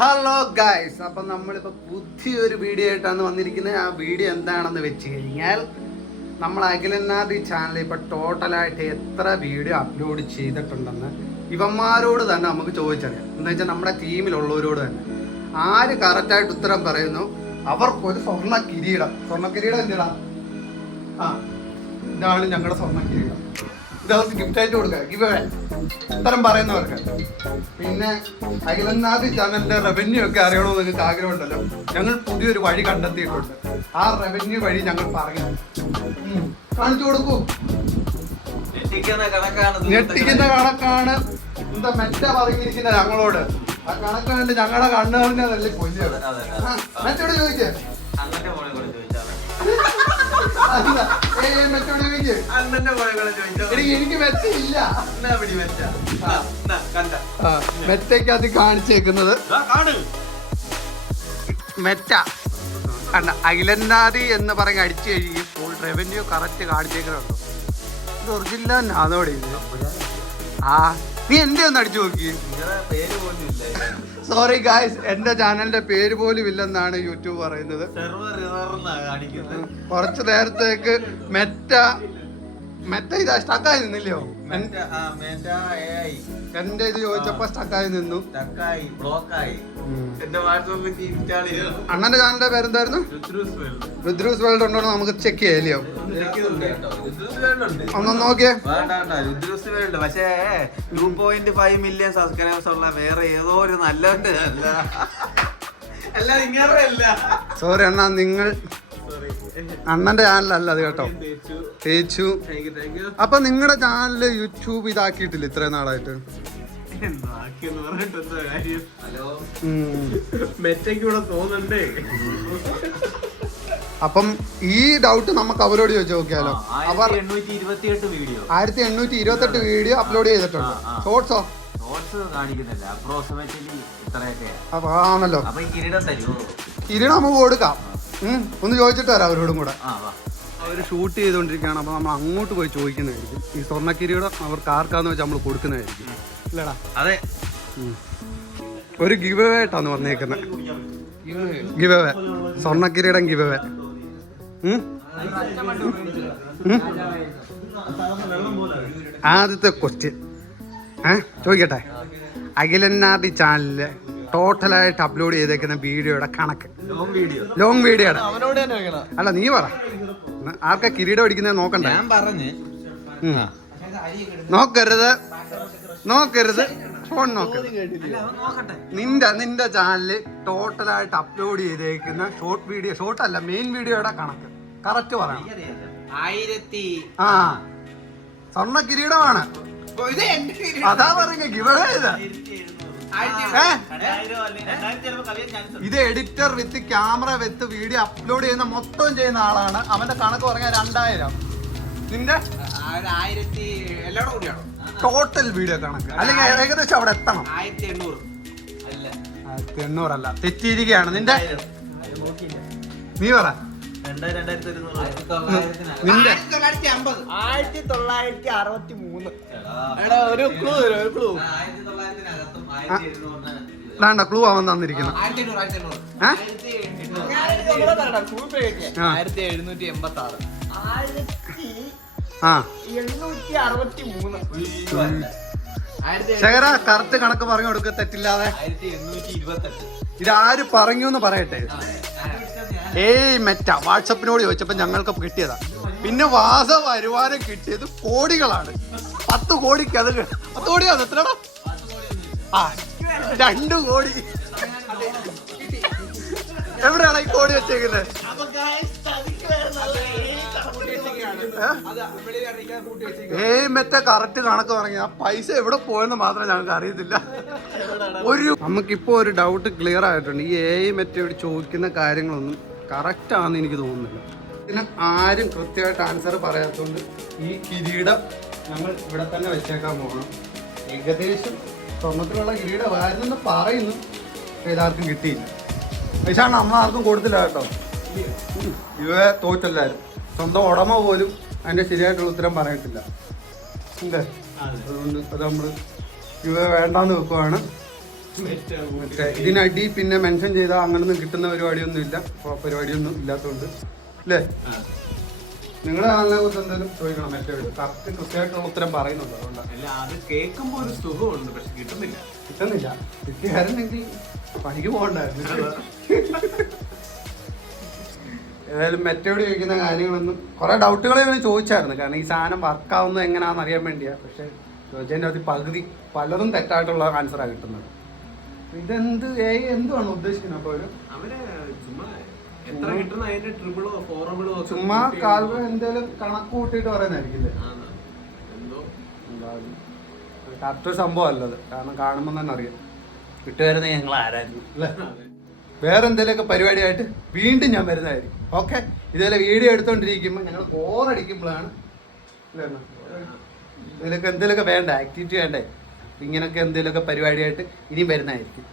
Hello guys അപ്പം നമ്മളിപ്പോൾ പുതിയൊരു വീഡിയോ ആയിട്ടാണ് വന്നിരിക്കുന്നത്. ആ വീഡിയോ എന്താണെന്ന് വെച്ച് കഴിഞ്ഞാൽ നമ്മൾ അഖിലനാഥ് ചാനൽ ഇപ്പോൾ ടോട്ടലായിട്ട് എത്ര വീഡിയോ അപ്ലോഡ് ചെയ്തിട്ടുണ്ടെന്ന് ഇവന്മാരോട് തന്നെ നമുക്ക് ചോദിച്ചറിയാം. എന്താ വെച്ചാൽ നമ്മുടെ ടീമിലുള്ളവരോട് തന്നെ. ആര് കറക്റ്റായിട്ട് ഉത്തരം പറയുന്നു? അവർക്കൊരു സ്വർണ കിരീടം സ്വർണ കിരീടം എന്തിടാ ആ ഇതാണ് ഞങ്ങളുടെ സ്വർണ കിരീടം ഇത് അവർക്ക് ഗിഫ്റ്റ് ആയിട്ട് കൊടുക്കുക. ഗിവ് ഉത്തരം പറയുന്നവർക്ക്. പിന്നെ അഖിലനാഥ് ചാനലിന്റെ റവന്യൂ ഒക്കെ അറിയണമെന്ന് നിങ്ങൾക്ക് ആഗ്രഹമുണ്ടല്ലോ. ഞങ്ങൾ പുതിയൊരു വഴി കണ്ടെത്തിയിട്ടുണ്ട്. ആ റവന്യൂ വഴി ഞങ്ങൾ പറഞ്ഞു. കാണിച്ചു കൊടുക്കൂ. ഞെട്ടിക്കുന്ന കണക്കാണ് കണക്കാണ്. എന്താ മെറ്റ പറഞ്ഞിരിക്കുന്ന ഞങ്ങളോട്? ആ കണക്ക് കണ്ട് ഞങ്ങളുടെ കണ്ണുകളിനെ നല്ല കൊല്ലുക അതെ, അതെ. എനിക്ക് മെറ്റയ്ക്കകത്ത് കാണിച്ചേക്കുന്നത്. മെറ്റ കണ്ട അഖിലനാദി എന്ന് പറഞ്ഞ് അടിച്ചു കഴിയും ഫുൾ റവന്യൂ കറക്റ്റ് കാണിച്ചേക്കുന്നുണ്ടോ ഇത് ഒറിജിനൽ അതോടെ ആ. നീ എന്റെ ഒന്ന് അടിച്ചു നോക്കി? സോറി ഗായ്സ് എന്റെ ചാനലിന്റെ പേര് പോലും ഇല്ലെന്നാണ് യൂട്യൂബ് പറയുന്നത്. കുറച്ച് നേരത്തേക്ക് മെറ്റ മെറ്റ ഇതാ സ്റ്റക്കായി നിന്നില്ലയോ? എന്റെ ഇത് ചോദിച്ചപ്പോ സ്റ്റക്കായി നിന്നു. സ്റ്റക്കായി ബ്ലോക്കായി എന്റെ അണ്ണന്റെ ചാനലിന്റെ പേരെന്തായിരുന്നു? രുദ്രൂസ് വേൾഡ് ഉണ്ടോ നമുക്ക് ചെക്ക്. ഉണ്ട്? ഒന്ന് നോക്കിയേ. രുദ്രൂസ് വേൾഡ് പക്ഷേ two point five million subscribers ഉള്ള വേറെ ഏതോ ഒരു അല്ല. സോറി അണ്ണാ നിങ്ങൾ അണ്ണന്റെ ചാനലല്ല അത് കേട്ടോ. തേച്ചു. അപ്പൊ നിങ്ങളുടെ ചാനൽ യൂട്യൂബ് ഇതാക്കിയിട്ടില്ല ഇത്രയും നാളായിട്ട്? ബാക്കിയെന്ന് പറഞ്ഞിട്ട് എന്താ കാര്യം? ഹലോ. ഉം. മെറ്റയ്ക്ക് അപ്പം ഈ ഡൗട്ട് നമുക്ക് അവരോട് ചോദിച്ചു നോക്കിയാലോ. അവർ ആയിരത്തി എണ്ണൂറ്റി ഇരുപത്തി എട്ട് വീഡിയോ അപ്ലോഡ് ചെയ്തിട്ടുണ്ട്. ഷോർട്സോ ഷോർട്സ് കാണിക്കുന്നില്ല. ആണല്ലോ. കിരീടം തരുമോ കിരീടം നമുക്ക് കൊടുക്കാം. ഒന്ന് ചോദിച്ചിട്ട് വരാം അവരോടും കൂടെ. അവർ ഷൂട്ട് ചെയ്തുകൊണ്ടിരിക്കുകയാണ് അപ്പോൾ നമ്മൾ അങ്ങോട്ട് പോയി ചോദിക്കുന്നതായിരിക്കും. ഈ സ്വർണക്കിരിയുടെ അവർ അവർക്ക് ആർക്കാന്ന് വെച്ചാൽ നമ്മൾ കൊടുക്കുന്നതായിരിക്കും. ഇല്ലടാ. അതെ. ഒരു ഗിവ് അവേ ആയിട്ടാണ് വന്നേക്കുന്നത് ഗിവ് അവേ സ്വർണ കിരീടം ഗിവ് അവേ ആദ്യത്തെ ക്വസ്റ്റ്യൻ ഏ? ചോദിക്കട്ടെ. അഖിലനാദി ചാനലിൽ ടോട്ടലായിട്ട് അപ്ലോഡ് ചെയ്തേക്കുന്ന വീഡിയോയുടെ കണക്ക്. ലോങ് വീഡിയോ വീഡിയോയുടെ അല്ല നീ പറ. ആർക്കാ കിരീടം അടിക്കുന്നത് നോക്കണ്ട? ഞാൻ പറഞ്ഞു. നോക്കരുത്. നോക്കരുത്. ഫോൺ നോക്കരുത്. നോക്കട്ടെ. നിന്റെ നിന്റെ ചാനലിൽ ടോട്ടലായിട്ട് അപ്ലോഡ് ചെയ്തേക്കുന്ന ഷോർട്ട് വീഡിയോ ഷോർട്ട് അല്ല മെയിൻ വീഡിയോയുടെ കണക്ക്. കറക്റ്റ് പറയണം. ആയിരത്തി ആ. സ്വർണ കിരീടമാണ് അതാ പറഞ്ഞ ഗിവളേ ഇത്? ഇത് editor with camera with video upload ചെയ്യുന്ന മൊത്തം ചെയ്യുന്ന ആളാണ്. അവന്റെ കണക്ക് പറഞ്ഞാൽ രണ്ടായിരം. നിന്റെ? ടോട്ടൽ വീഡിയോ കണക്ക്. അല്ലെങ്കിൽ ഏകദേശം അവിടെ എത്തണം. ആയിരത്തി എണ്ണൂറ്. അല്ല. എണ്ണൂറല്ല തെറ്റിയിരിക്കുകയാണ്. നിന്റെ? നീ പറ. നിന്റെ? ആയിരത്തി തൊള്ളായിരത്തി അറുപത്തി മൂന്ന് എടാ ഒരു ക്ലൂ ഒരു ക്ലൂ ആയിരത്തി തൊള്ളായിരത്തിനകത്തും ആയിരത്തി എഴുന്നൂറിന് വേണ്ട ക്ലൂ അവൻ തന്നിരിക്കുന്നു. ആയിരത്തി എണ്ണൂറ് ആയിരത്തി എണ്ണൂറ് ഏ ആ. ആയിരത്തി എഴുന്നൂറ്റി എൺപത്തി ആറ് ആ. എണ്ണൂറ്റി അറുപത്തി മൂന്ന് ശേഖര കറക്റ്റ് കണക്ക് പറഞ്ഞു കൊടുക്ക തെറ്റില്ലാതെ. ഇത് ആര് ഇതാര് പറഞ്ഞു എന്ന് പറയട്ടെ. ഏയ് മെറ്റ വാട്സപ്പിനോട് ചോദിച്ചപ്പോ ഞങ്ങൾക്ക് കിട്ടിയതാ. പിന്നെ വാസ വരുമാനം കിട്ടിയത് കോടികളാണ്. പത്ത് കോടിക്ക് അത് പത്ത് കോടിയാണ് എത്രടാ? ആ രണ്ടു കോടി. എവിടെയാണ് ഈ കോടി വെച്ചേക്കുന്നത് കറക്റ്റ് കണക്ക് പറഞ്ഞ ആ പൈസ എവിടെ പോയെന്ന് മാത്രം ഞങ്ങൾക്ക് അറിയത്തില്ല. ഒരു നമുക്കിപ്പോ ഒരു ഡൗട്ട് ക്ലിയർ ആയിട്ടുണ്ട്. ഈ എ മെറ്റയോട് ചോദിക്കുന്ന കാര്യങ്ങളൊന്നും കറക്റ്റ് ആണെന്ന് എനിക്ക് തോന്നുന്നില്ല. ഇതിന് ആരും കൃത്യമായിട്ട് ആൻസർ പറയാത്തതുകൊണ്ട് ഈ കിരീടം നമ്മൾ ഇവിടെ തന്നെ വെച്ചേക്കാൻ പോകണം. ഏകദേശം സ്വർണത്തിലുള്ള കിരീടമായിരുന്നെന്ന് പറയുന്നു. ഇതാർക്കും കിട്ടിയില്ല. പക്ഷാണ് നമ്മൾ ആർക്കും കൊടുത്തില്ല കേട്ടോ. ഇവരെ തോറ്റല്ലായിരുന്നു സ്വന്തം ഉടമ പോലും അതിന്റെ ശരിയായിട്ടുള്ള ഉത്തരം പറയത്തില്ല. അല്ലേ? അതുകൊണ്ട് അത് നമ്മൾ ഇവ വേണ്ടാന്ന് വെക്കുവാണ്. ഇതിനടി പിന്നെ മെൻഷൻ ചെയ്താൽ അങ്ങനൊന്നും കിട്ടുന്ന പരിപാടിയൊന്നും ഇല്ല പരിപാടിയൊന്നും ഇല്ലാത്തതുകൊണ്ട് അല്ലേ? നിങ്ങളുടെ ചാനലിനെ കുറിച്ച് എന്തെങ്കിലും ചോദിക്കണം മറ്റേ കറക്റ്റ് കൃത്യമായിട്ടുള്ള ഉത്തരം പറയുന്നുണ്ട്? അതുകൊണ്ടാണ് അല്ല അത് കേൾക്കുമ്പോൾ ഒരു സുഖമുണ്ട് പക്ഷെ കിട്ടുന്നില്ല. കിട്ടുന്നില്ല. കിട്ടിയായിരുന്നെങ്കിൽ പണിക്ക് പോകണ്ടായിരുന്നു. ഏതായാലും മെറ്റോട് ചോദിക്കുന്ന കാര്യങ്ങളൊന്നും കുറേ ഡൗട്ടുകൾ ഇങ്ങനെ ചോദിച്ചായിരുന്നു. കാരണം ഈ സാധനം വർക്കാവുന്നത് എങ്ങനെയാണെന്ന് അറിയാൻ വേണ്ടിയാ. പക്ഷെ ചോദിച്ചതിന്റെ അത് പകുതി പലതും തെറ്റായിട്ടുള്ള ആൻസറാണ് കിട്ടുന്നത്. ഇതെന്ത് എന്തുവാണ് ഉദ്ദേശിക്കുന്നത്? അപ്പോൾ അവർ ചുമ്മാ ചുമ്മാ കാൽവ എന്തേലും കണക്ക് കൂട്ടിയിട്ട് പറയുന്നതായിരിക്കില്ലേ? കറക്റ്റ് സംഭവം അല്ലത്. കാരണം കാണുമ്പോൾ തന്നെ അറിയാം. കിട്ടുവരുന്ന ഞങ്ങൾ ആരായിരുന്നു? അല്ലേ? വേറെ എന്തെങ്കിലുമൊക്കെ പരിപാടിയായിട്ട് വീണ്ടും ഞാൻ വരുന്നതായിരിക്കും. ഓക്കെ? ഇതുപോലെ വീഡിയോ എടുത്തോണ്ടിരിക്കുമ്പോൾ ഞങ്ങൾ ബോറടിക്കുമ്പോഴാണ്? ഇതിലൊക്കെ എന്തെങ്കിലുമൊക്കെ വേണ്ട? ആക്ടിവിറ്റി വേണ്ടേ? ഇങ്ങനൊക്കെ എന്തെങ്കിലുമൊക്കെ പരിപാടിയായിട്ട് ഇനിയും വരുന്നതായിരിക്കും.